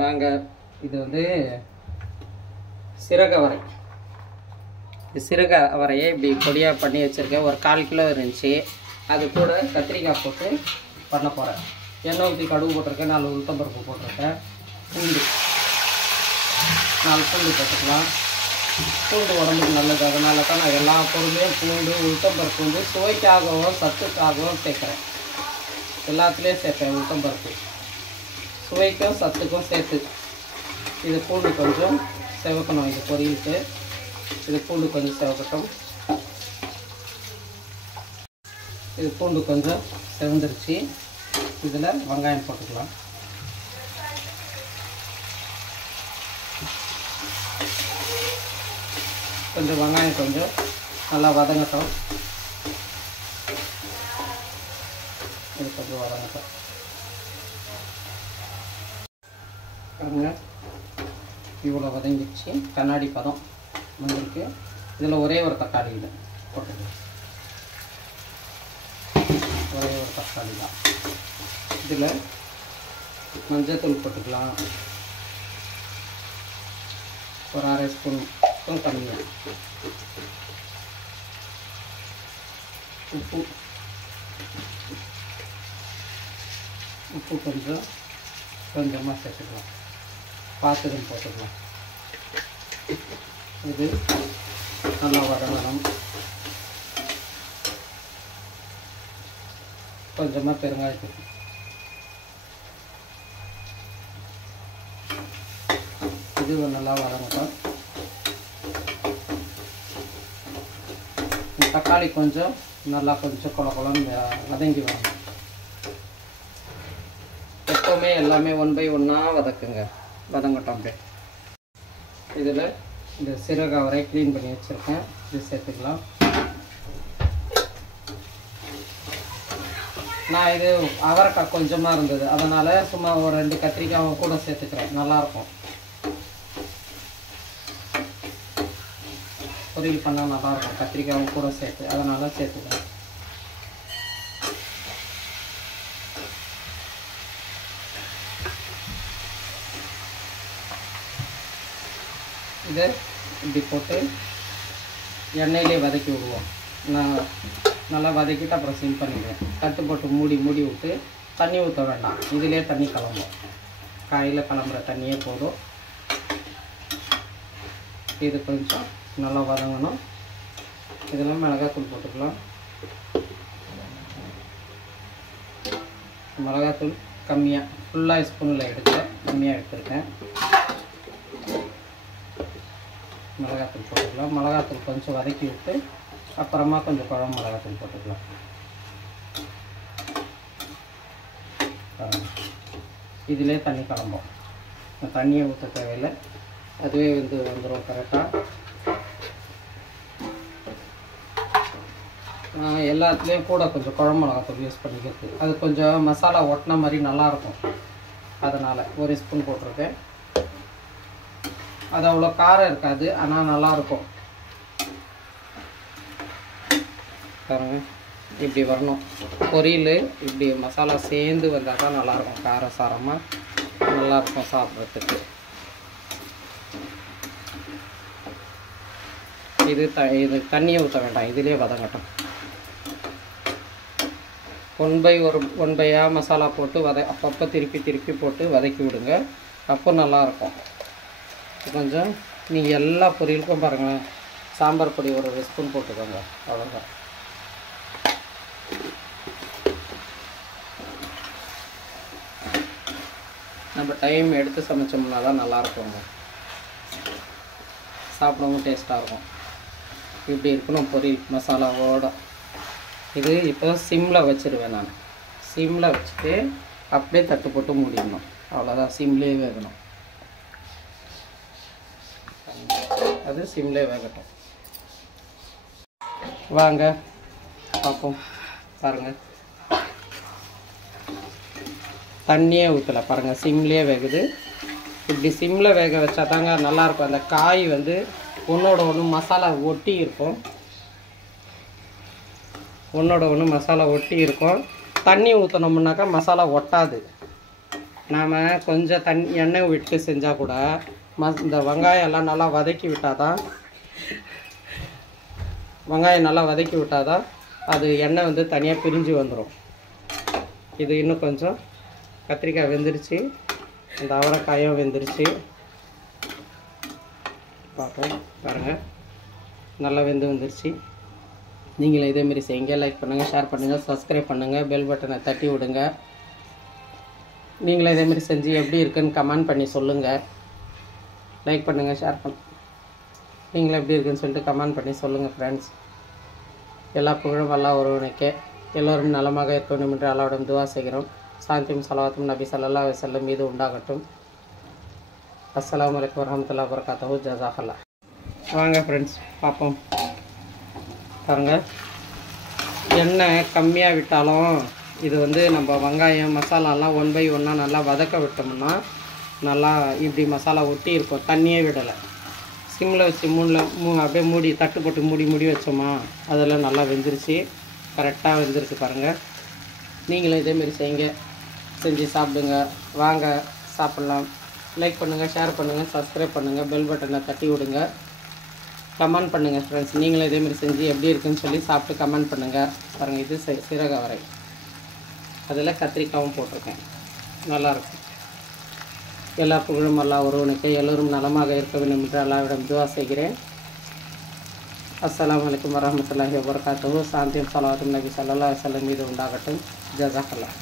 வாங்க, இது வந்து சிறகவரை. சிறகவரையை இப்படி பொடியாக பண்ணி வச்சுருக்கேன். ஒரு 1/4 கிலோ இருந்துச்சு. அது கூட கத்திரிக்காய் போட்டு பண்ண போகிறேன். எண்ணெய் ஊற்றி கடுகு போட்டிருக்கேன், 4 உளுத்தம்பருப்பு போட்டிருக்கேன், பூண்டு 4 பூண்டு போட்டுக்கலாம். பூண்டு உடம்புக்கு நல்லது, அதனால தான் நான் எல்லா பொருளையும் பூண்டு உளுத்தம்பருப்பு வந்து சுவைக்காகவும் சத்துக்காகவும் சேர்க்குறேன். எல்லாத்துலேயும் சேர்ப்பேன் உளுத்தம்பருப்பு, சுவைக்கும் சத்துக்கும் சேர்த்து. இது பூண்டு கொஞ்சம் செவக்கணும், இது பொரியலுக்கு. இது பூண்டு கொஞ்சம் செவக்கட்டும். இது பூண்டு கொஞ்சம் செவந்துருச்சு. இதில் வெங்காயம் போட்டுக்கலாம். கொஞ்சம் வெங்காயம் கொஞ்சம் நல்லா வதங்கட்டும். இது கொஞ்சம் வதங்கட்டும். பாருங்க, இவ்வளோ வதங்கிடுச்சு, கண்ணாடி பதம் வந்திருக்கு. இதில் ஒரே ஒரு தக்காளி இது போட்டுக்கலாம், ஒரே ஒரு தக்காளி தான். இதில் மஞ்சத்தூள் போட்டுக்கலாம், ஒரு 1/2 ஸ்பூன் கம்மியாக. உப்பு கொஞ்சமாக சேர்த்துக்கலாம், பார்த்துக்கும் போட்டுக்கலாம். இது நல்லா வதங்கணும். கொஞ்சமாக பெருங்காயத்தூள், இது நல்லா வதங்கட்டும். தக்காளி கொஞ்சம் நல்லா கொஞ்சம் குழன்னு வதங்கி வரணும். எப்போவுமே எல்லாமே 1 by 1 வதக்குங்க, வதங்கட்டும் அப்படியே. இதில் இந்த சிறகவரை க்ளீன் பண்ணி வச்சுருக்கேன், இது சேர்த்துக்கலாம். நான் இது அவரைக்காய் கொஞ்சமாக இருந்தது, அதனால் சும்மா ஒரு 2 கத்திரிக்காயும் கூட சேர்த்துக்கிறேன், நல்லாயிருக்கும். பொரியல் பண்ணால் நல்லாயிருக்கும், கத்திரிக்காயும் கூட சேர்த்து, அதனால் சேர்த்துக்கிறேன். இதை இப்படி போட்டு எண்ணெயிலே வதக்கி விடுவோம். நான் நல்லா வதக்கிட்டு அப்புறம் சிம் பண்ணிடுவேன். தட்டு போட்டு மூடி விட்டு தண்ணி ஊற்ற வேண்டாம், இதிலே தண்ணி கிளம்பும். காயில் கிளம்புற தண்ணியே போதும். இது கொஞ்சம் நல்லா வதங்கணும். இதெல்லாம் மிளகாத்தூள் போட்டுக்கலாம். மிளகாத்தூள் கம்மியாக, ஃபுல்லாக ஸ்பூனில் எடுத்தேன், கம்மியாக எடுத்துருக்கேன். மிளகாத்தூள் போட்டுக்கலாம். மிளகாத்தூள் கொஞ்சம் வதக்கி விட்டு அப்புறமா கொஞ்சம் குழம்பு மிளகாத்தூள் போட்டுக்கலாம். இதிலே தண்ணி கிளம்போம், தண்ணியை ஊற்ற தேவையில்லை, அதுவே வந்துடும் கரெக்டாக. எல்லாத்துலேயும் கூட கொஞ்சம் குழம்பு மிளகாத்தூள் யூஸ் பண்ணிக்கிறது, அது கொஞ்சம் மசாலா ஒட்டின மாதிரி நல்லாயிருக்கும். அதனால் 1 ஸ்பூன் போட்டிருக்கேன். அது அவ்வளோ காரம் இருக்காது, ஆனால் நல்லாயிருக்கும். பாருங்க, இப்படி வரணும் பொரியல். இப்படி மசாலா சேர்ந்து வந்தால் தான் நல்லாயிருக்கும், காரம் சாரமாக நல்லாயிருக்கும் சாப்பிட்றதுக்கு. இது தண்ணியை ஊற்ற வேண்டாம், இதிலே வதங்கட்டும். 1 by 1 மசாலா போட்டு அப்பப்போ திருப்பி போட்டு வதக்கி விடுங்க, அப்போ நல்லாயிருக்கும். கொஞ்சம் நீங்கள் எல்லா பொரியலுக்கும் பாருங்கள், சாம்பார் பொடி ஒரு 1 ஸ்பூன் போட்டுக்கோங்க, அவ்வளோதான். நம்ம டைம் எடுத்து சமைச்சோம்னா தான் நல்லாயிருக்குங்க, சாப்பிடவும் டேஸ்ட்டாக இருக்கும். இப்படி இருக்கணும் பொரியல் மசாலாவோட. இது இப்போ சிம்மில் வச்சுருவேன் நான். சிம்மில் வச்சுட்டு அப்படியே தட்டு போட்டு மூடிடணும், அவ்வளோதான். சிம்லேயே வேகணும், அது சிம்லே வேகட்டும். வாங்க பார்ப்போம். பாருங்கள், தண்ணியே ஊற்றலை பாருங்கள், சிம்லேயே வேகுது. இப்படி சிம்மில் வேக வச்சா தாங்க நல்லாயிருக்கும். அந்த காய் ஒன்றோட ஒன்று மசாலா ஒட்டி இருக்கும், ஒன்றோட ஒன்று மசாலா ஒட்டி இருக்கும். தண்ணி ஊற்றினோம்னாக்கா மசாலா ஒட்டாது. நாம் கொஞ்சம் எண்ணெய் விட்டு செஞ்சால் கூட இந்த வெங்காயம் எல்லாம் நல்லா வதக்கி விட்டால் தான் அது எண்ணெய் வந்து தனியாக பிரிஞ்சு வந்துடும். இது இன்னும் கொஞ்சம் கத்திரிக்காய் வெந்துருச்சு, இந்த அவரைக்காயும் வெந்துருச்சு. பாருங்கள் நல்லா வந்துருச்சு. நீங்களும் இதேமாரி செய்யுங்க. லைக் பண்ணுங்கள், ஷேர் பண்ணுங்கள், சப்ஸ்கிரைப் பண்ணுங்கள், பெல் பட்டனை தட்டி விடுங்க. நீங்களும் இதேமாரி செஞ்சு எப்படி இருக்குன்னு கமெண்ட் பண்ணி சொல்லுங்கள். லைக் பண்ணுங்கள், ஷேர் நீங்களும் எப்படி இருக்குன்னு சொல்லிட்டு கமெண்ட் பண்ணி சொல்லுங்கள் ஃப்ரெண்ட்ஸ். எல்லா புகழும் அல்லாஹ் ஒருவனுக்கே. எல்லோரும் நலமாக இருக்க வேண்டும் என்று அல்லாஹ்விடம் துவா செய்கிறோம். சாந்தியும் சலவாத்தும் நபி ஸல்லல்லாஹு அலைஹி வஸல்லம் மீது உண்டாகட்டும். அஸ்ஸலாமு அலைக்கும் வரஹ்மத்துல்லாஹி வபரகாத்துஹு. ஜஸாக்கல்லாஹ். வாங்க ஃப்ரெண்ட்ஸ் பார்ப்போம். பாருங்கள், எண்ணெய் கம்மியாக விட்டாலும் இது வந்து நம்ம வெங்காயம் மசாலாலாம் 1 by 1 நல்லா வதக்க விட்டோம்னா நல்லா இப்படி மசாலா ஒட்டி இருக்கும். தண்ணியே விடலை. சிம்மில் வச்சு அப்படியே மூடி தட்டு போட்டு மூடி வச்சோமா அதெல்லாம் நல்லா வெந்துருச்சு. கரெக்டாக வெந்துருச்சு பாருங்கள். நீங்களும் இதேமாரி செய்யுங்க, செஞ்சு சாப்பிடுங்க. வாங்க சாப்பிட்லாம். லைக் பண்ணுங்கள், ஷேர் பண்ணுங்கள், சப்ஸ்கிரைப் பண்ணுங்கள், பெல் பட்டனை தட்டி விடுங்க. கமெண்ட் பண்ணுங்கள் ஃப்ரெண்ட்ஸ். நீங்களும் இதேமாரி செஞ்சு எப்படி இருக்குன்னு சொல்லி சாப்பிட்டு கமெண்ட் பண்ணுங்கள். பாருங்கள், இது சீரக அவரை, அதில் கத்திரிக்காயும் போட்டிருக்கேன். நல்லாயிருக்கும். எல்லா புகழும் அல்லாஹ் ஒருவனுக்கு. எல்லோரும் நலமாக இருக்க வேண்டும் என்று அல்லாஹ்விடம் துவா செய்கிறேன். அஸ்ஸலாமு அலைக்கும் வரஹ்மத்துல்லாஹி வபரகாத்துஹு. சாந்தியும் ஸலவாத்தும் நபி ஸல்லல்லாஹு அலைஹி வஸல்லம் மீது உண்டாகட்டும். ஜஸாக்கல்லாஹ்.